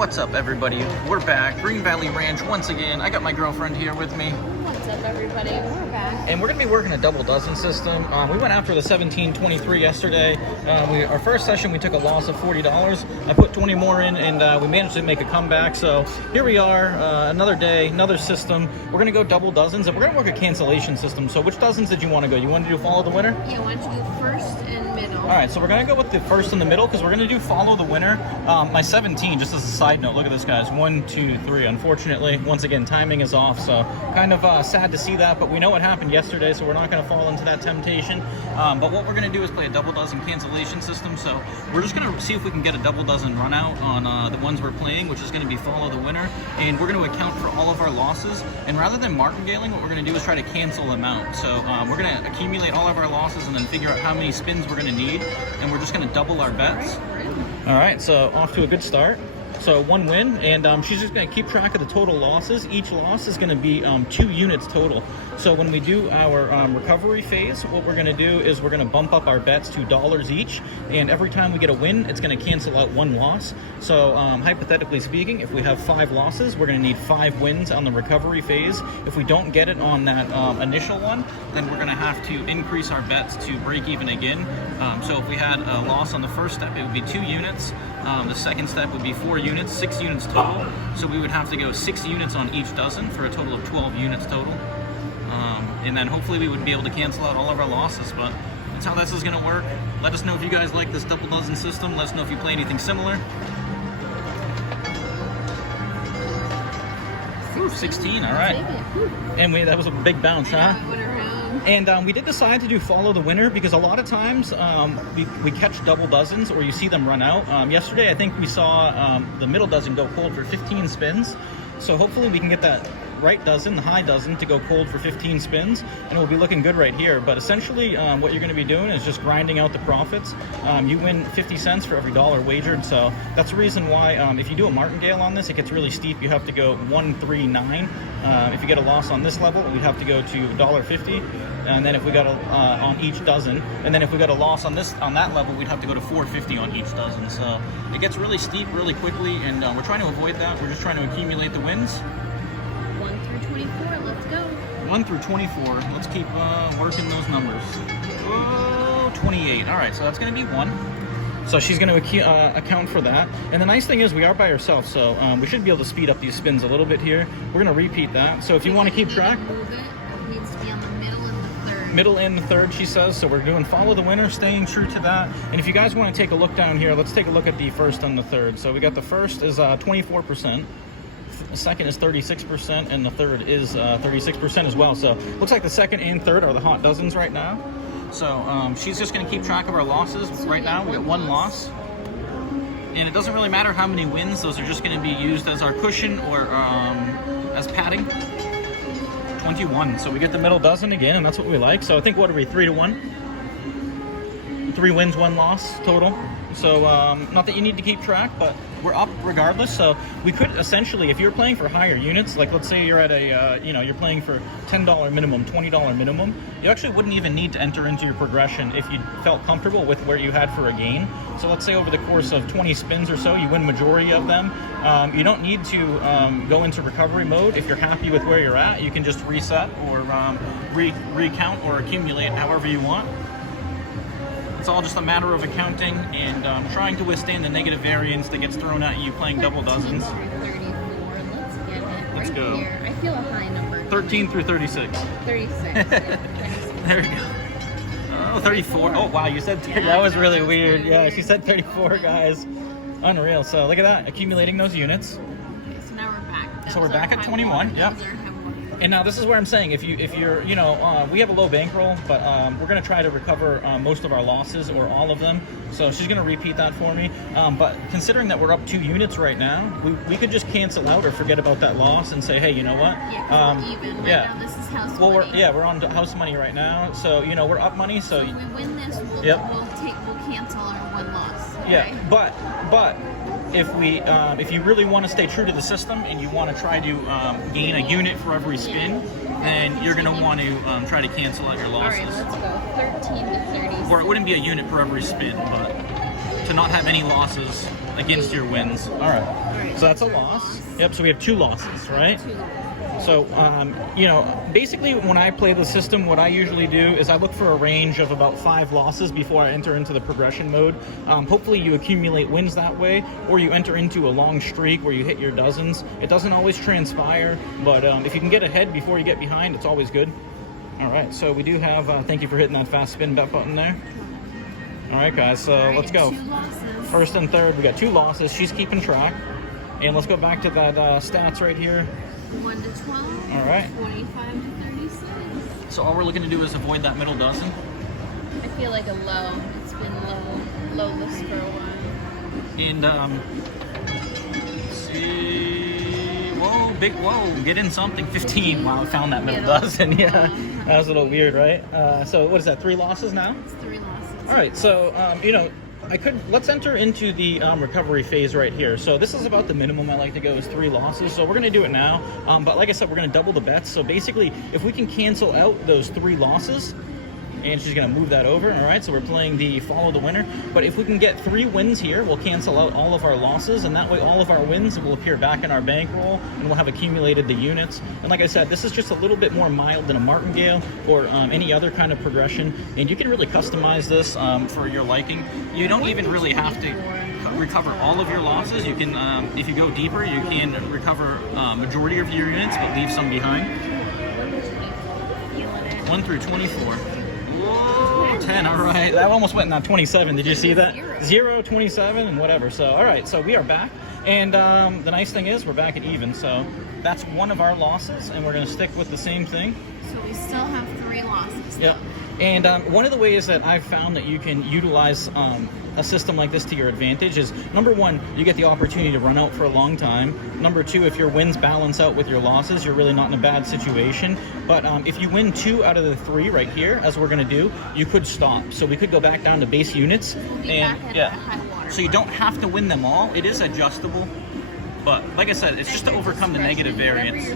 What's up, everybody? We're back, Green Valley Ranch once again. I got my girlfriend here with me. What's up, everybody? We're back. And we're going to be working a double dozen system. We went after the 1723 yesterday. Our first session, we took a loss of $40. I put 20 more in, and we managed to make a comeback. So here we are, another day, another system. We're going to go double dozens, and we're going to work a cancellation system. So which dozens did you want to go? You want to do follow the winner? Yeah, why don't you do first and middle? All right, so we're going to go with the first in the middle because we're going to do follow the winner. My 17, just as a side note, look at this, guys. 1, 2, 3. Unfortunately, once again, timing is off. So kind of sad to see that, but we know what happened yesterday, so we're not going to fall into that temptation. But what we're going to do is play a double dozen cancellation system. So we're just going to see if we can get a double dozen run out on the ones we're playing, which is going to be follow the winner. And we're going to account for all of our losses. And rather than martingaling, what we're going to do is try to cancel them out. So we're going to accumulate all of our losses and then figure out how many spins we're going to need. And we're just going to double our bets. All right, so off to a good start. So one win, and she's just going to keep track of the total losses. Each loss is going to be 2 units total. So when we do our recovery phase, what we're going to do is we're going to bump up our bets to $1 each, and every time we get a win, it's going to cancel out 1 loss. So hypothetically speaking, if we have 5 losses, we're going to need 5 wins on the recovery phase. If we don't get it on that initial one, then we're going to have to increase our bets to break even again. So if we had a loss on the first step, it would be 2 units. The second step would be 4 units, 6 units total. So we would have to go 6 units on each dozen for a total of 12 units total. And then hopefully we would be able to cancel out all of our losses, but that's how this is going to work. Let us know if you guys like this double dozen system. Let us know if you play anything similar. Ooh, 16, all right. And that was a big bounce, huh? And we did decide to do follow the winner because a lot of times we catch double dozens or you see them run out. Yesterday, I think we saw the middle dozen go cold for 15 spins. So hopefully we can get that right dozen, the high dozen, to go cold for 15 spins, and we'll be looking good right here. But essentially, what you're going to be doing is just grinding out the profits. You win 50 cents for every $1 wagered, so that's the reason why if you do a martingale on this, it gets really steep. You have to go 139. If you get a loss on this level, we'd have to go to $1.50, and then if we got a on each dozen, and then if we got a loss on that level, we'd have to go to $4.50 on each dozen. So it gets really steep really quickly, and we're trying to avoid that. We're just trying to accumulate the wins. 1 through 24, let's go. 1 through 24. Let's keep working those numbers. Oh, 28. All right, so that's going to be 1. So she's going to account for that. And the nice thing is we are by ourselves, so we should be able to speed up these spins a little bit here. We're going to repeat that. So if you want to keep track. Move it. It needs to be on the middle and the third. Middle and the third, she says. So we're doing follow the winner, staying true to that. And if you guys want to take a look down here, let's take a look at the first and the third. So we got the first is 24%. The second is 36%, and the third is 36% as well. So looks like the second and third are the hot dozens right now. So she's just going to keep track of our losses. Right now we got 1 loss. And it doesn't really matter how many wins. Those are just going to be used as our cushion or as padding. 21. So we get the middle dozen again, and that's what we like. So I think, what are we, 3 to 1? 3 wins, 1 loss total. So not that you need to keep track, but we're up regardless. So we could essentially, if you're playing for higher units, like let's say you're at a, you're playing for $10 minimum, $20 minimum, you actually wouldn't even need to enter into your progression if you felt comfortable with where you had for a gain. So let's say over the course of 20 spins or so, you win majority of them. You don't need to go into recovery mode. If you're happy with where you're at, you can just reset or recount or accumulate however you want. It's all just a matter of accounting and trying to withstand the negative variance that gets thrown at you playing double dozens. 34. Let's get it. Let's go. Here. I feel a high number. 13 through 36. 36. Yeah, 36. There we go. Oh, 34. Oh, wow, you said that was really weird. Yeah, she said 34, guys. Unreal. So look at that, accumulating those units. Okay, so now we're back. So we're back at 21. Yep. And now this is where I'm saying, if you're, we have a low bankroll, but we're going to try to recover most of our losses or all of them. So she's going to repeat that for me. But considering that we're up 2 units right now, we could just cancel out or forget about that loss and say, hey, you know what? Yeah, we're even. Right now, this is house money. We're on house money right now. So, we're up money. So if we win this, we'll cancel our 1 loss. Okay? Yeah, but if you really want to stay true to the system and you want to try to gain a unit for every spin, then you're going to want to try to cancel out your losses. All right, let's go 13 to 30. Or it wouldn't be a unit per every spin, but to not have any losses against your wins. All right. So that's a loss. Yep. So we have 2 losses, right? 2 losses. So, you know, basically when I play the system, what I usually do is I look for a range of about 5 losses before I enter into the progression mode. Hopefully you accumulate wins that way, or you enter into a long streak where you hit your dozens. It doesn't always transpire, but if you can get ahead before you get behind, it's always good. All right, so we do have, thank you for hitting that fast spin bet button there. All right, guys, so let's go. 2 losses. First and third, we got 2 losses. She's keeping track. And let's go back to that stats right here. 1 to 12. All right. 25 to 36. So all we're looking to do is avoid that middle dozen. I feel like a low. It's been lowless for a while. And let's see. Whoa, get in something. 15. Wow, I found that middle dozen. Yeah, that was a little weird, right? So what is that? 3 losses now? It's 3 losses. All right. So you know, let's enter into the recovery phase right here. So this is about the minimum I like to go is 3 losses. So we're going to do it now. But like I said, we're going to double the bets. So basically, if we can cancel out those 3 losses, and she's going to move that over. All right, so we're playing the follow the winner. But if we can get 3 wins here, we'll cancel out all of our losses, and that way all of our wins will appear back in our bankroll, and we'll have accumulated the units. And like I said, this is just a little bit more mild than a martingale or any other kind of progression, and you can really customize this for your liking. You don't even really have to recover all of your losses. You can, if you go deeper, you can recover majority of your units, but leave some behind. 1 through 24. Whoa, 10, all right. That almost went in that 27. Did you see that? 0, 27, and whatever. So, all right, so we are back. And the nice thing is we're back at even. So that's one of our losses, and we're going to stick with the same thing. So we still have 3 losses. Yep. And one of the ways that I've found that you can utilize a system like this to your advantage is, number 1, you get the opportunity to run out for a long time. Number 2, if your wins balance out with your losses, you're really not in a bad situation. But if you win 2 out of the 3 right here, as we're going to do, you could stop. So we could go back down to base units. And so you don't have to win them all. It is adjustable. But like I said, it's just to overcome the negative variance.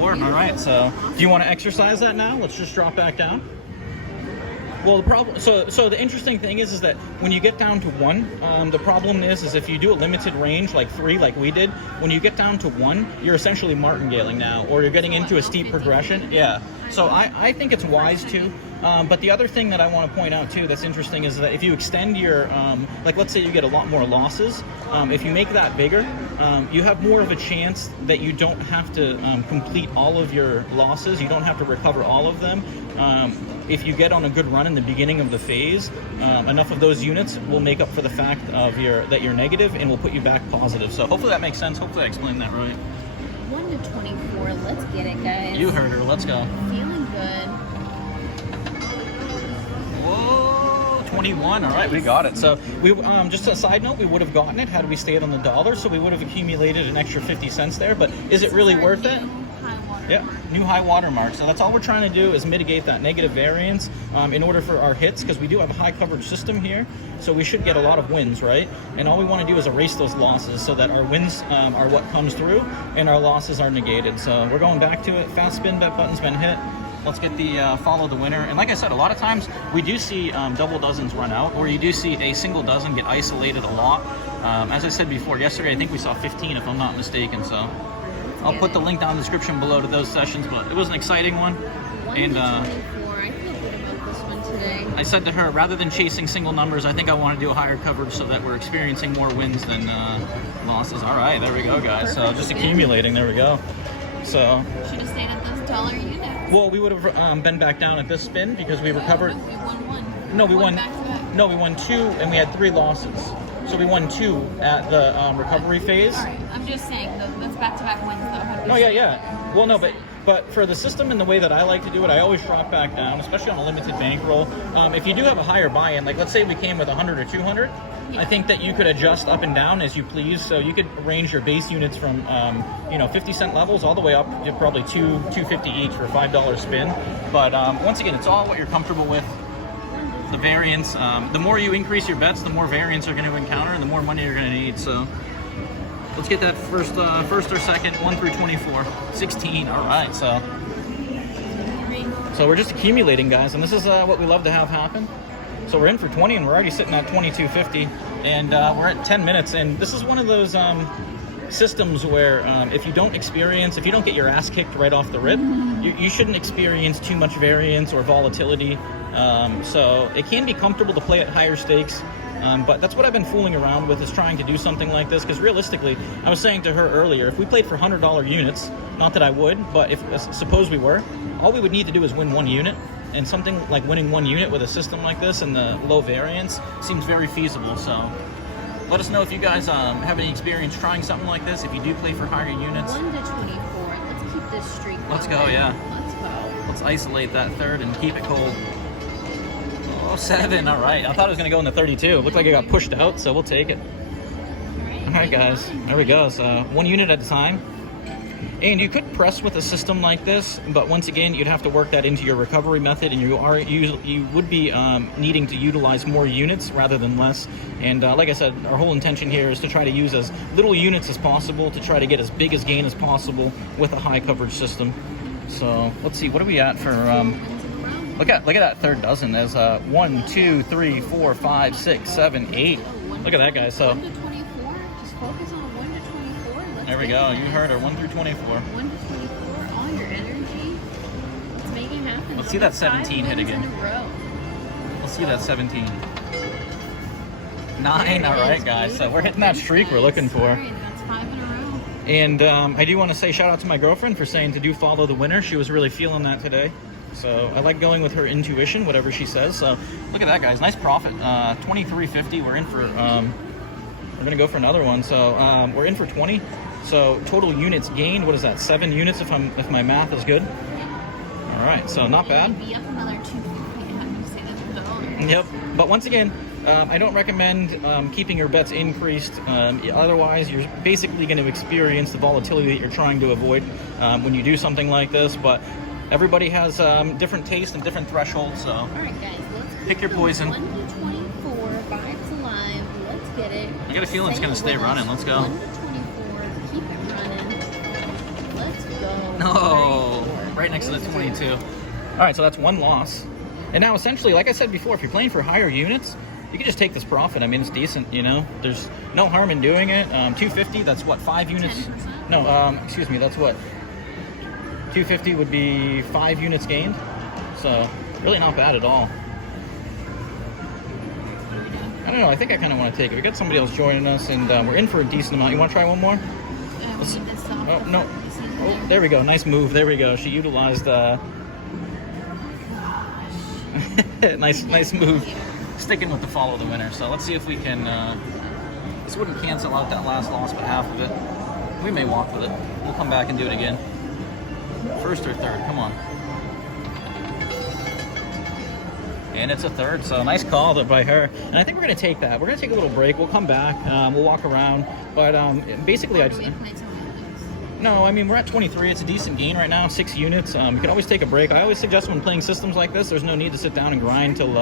4. All right, so do you want to exercise that now? Let's just drop back down. Well, the problem, so the interesting thing is that when you get down to 1, the problem is if you do a limited range like 3, like we did, when you get down to 1, you're essentially martingaling now, or you're getting into a steep progression. Yeah. So I think it's wise to. But the other thing that I want to point out too that's interesting is that if you extend your, like let's say you get a lot more losses, if you make that bigger, you have more of a chance that you don't have to complete all of your losses. You don't have to recover all of them. If you get on a good run in the beginning of the phase, enough of those units will make up for the fact of that you're negative and will put you back positive. So hopefully that makes sense. Hopefully I explained that right. 1 to 24. Let's get it, guys. You heard her. Let's go. Feeling good. Whoa, 21. All right, we got it. So we just a side note, we would have gotten it had we stayed on the dollar, so we would have accumulated an extra 50 cents there. But is it really worth it? Yeah, new high water mark. So that's all we're trying to do is mitigate that negative variance in order for our hits, because we do have a high coverage system here, so we should get a lot of wins, right? And all we want to do is erase those losses so that our wins are what comes through and our losses are negated. So we're going back to it. Fast spin bet button's been hit. Let's get the follow the winner. And like I said, a lot of times we do see double dozens run out, or you do see a single dozen get isolated a lot. As I said before, yesterday I think we saw 15 if I'm not mistaken. So I'll put the link down in the description below to those sessions, but it was an exciting one. 1 And to 24. I feel good about this one today. I said to her, rather than chasing single numbers, I think I want to do a higher coverage so that we're experiencing more wins than losses. All right, there we go, guys. So just accumulating, there we go. So Should have stayed at those dollar units. well, we would have been back down at this spin because we recovered. We won 1. No, we won. back to back. No, we won 2, and we had 3 losses. So we won 2 at the recovery phase. All right. I'm just saying that's back-to-back wins, though. Oh yeah. Well, no, but for the system and the way that I like to do it, I always drop back down, especially on a limited bankroll. If you do have a higher buy-in, like let's say we came with 100 or 200, I think that you could adjust up and down as you please. So you could range your base units from 50-cent levels all the way up to probably $2.50 each for a $5 spin. But once again, it's all what you're comfortable with. The variance, the more you increase your bets, the more variance you're going to encounter and the more money you're going to need. So let's get that first or second, 1 through 24, 16. All right, so we're just accumulating, guys, and this is what we love to have happen. So we're in for 20, and we're already sitting at 22.50, and we're at 10 minutes. And this is one of those systems where if you don't get your ass kicked right off the rip, you shouldn't experience too much variance or volatility. So it can be comfortable to play at higher stakes. But that's what I've been fooling around with, is trying to do something like this, because realistically, I was saying to her earlier, if we played for $100 units, not that I would, but if suppose we were, all we would need to do is win one unit, and something like winning one unit with a system like this and the low variance seems very feasible. So let us know if you guys have any experience trying something like this, if you do play for higher units. 1 to 24. Let's keep this streak going. Let's go, yeah. Let's go. Let's isolate that third and keep it cold. Oh, 7, all right. I thought it was going to go into 32. It looked like it got pushed out, so we'll take it. All right, guys. There we go. So 1 unit at a time. And you could press with a system like this, but once again, you'd have to work that into your recovery method, and you would be needing to utilize more units rather than less. And like I said, our whole intention here is to try to use as little units as possible to try to get as big a gain as possible with a high coverage system. So let's see, what are we at for? Look at that third dozen. There's 1, 2, 3, 4, 5, 6, 7, 8. Look at that, guys. So 1 to 24. Just focus on 1 to 24. There we go. You heard her. 1 through 24. 1 to 24. All your energy. Let's make it happen. Let's see that 17 hit again. In a row. Let's see that 17. 9. All right, guys. So we're hitting that streak we're looking for. All right, that's 5 in a row. And I do want to say shout out to my girlfriend for saying to do follow the winner. She was really feeling that today. So I like going with her intuition, whatever she says. So look at that, guys. Nice profit. 23.50. We're in for. We're gonna go for another one. So we're in for 20. So total units gained. What is that? 7 units if my math is good. All right. So not bad. Be up another 250. Yep. But once again, I don't recommend keeping your bets increased. Otherwise, you're basically going to experience the volatility that you're trying to avoid when you do something like this. But everybody has different tastes and different thresholds. So all right, guys, let's pick your poison. 1 to 24, vibes alive. Let's get it. I got a feeling it's going to stay running. Let's go. 1 to 24, keep it running. Let's go. No, right next to the 22. All right, so that's 1 loss. And now, essentially, like I said before, if you're playing for higher units, you can just take this profit. I mean, it's decent, you know. There's no harm in doing it. 250, that's what, 5 units? 10%? No, excuse me, that's what? 250 would be 5 units gained. So, really not bad at all. I don't know, I think I kind of want to take it. We got somebody else joining us, and we're in for a decent amount. You want to try one more? Oh, no. Oh, there we go. Nice move. There we go. She utilized... nice move. Sticking with the follow the winner. So let's see if we can. This wouldn't cancel out that last loss, but half of it. We may walk with it. We'll come back and do it again. First or third? Come on. And it's a third, so nice call by her. And I think we're going to take that. We're going to take a little break. We'll come back. We'll walk around. But basically, I just. No, I mean, we're at 23. It's a decent gain right now, 6 units. You can always take a break. I always suggest when playing systems like this, there's no need to sit down and grind till,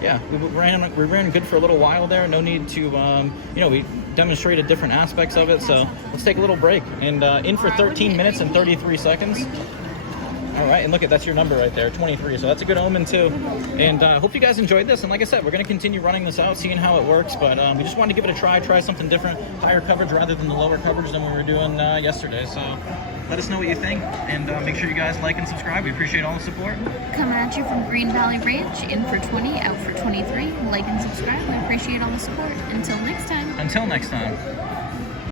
yeah, we ran good for a little while there. No need to, you know, we demonstrated different aspects of it. So let's take a little break. And in for 13 minutes and 33 seconds. All right, and look at that's your number right there, 23. So that's a good omen too. And hope you guys enjoyed this. And like I said, we're going to continue running this out, seeing how it works. But we just wanted to give it a try something different, higher coverage rather than the lower coverage than we were doing yesterday. So let us know what you think, and make sure you guys like and subscribe. We appreciate all the support. Coming at you from Green Valley Ranch, in for 20, out for 23. Like and subscribe. We appreciate all the support. Until next time. Until next time.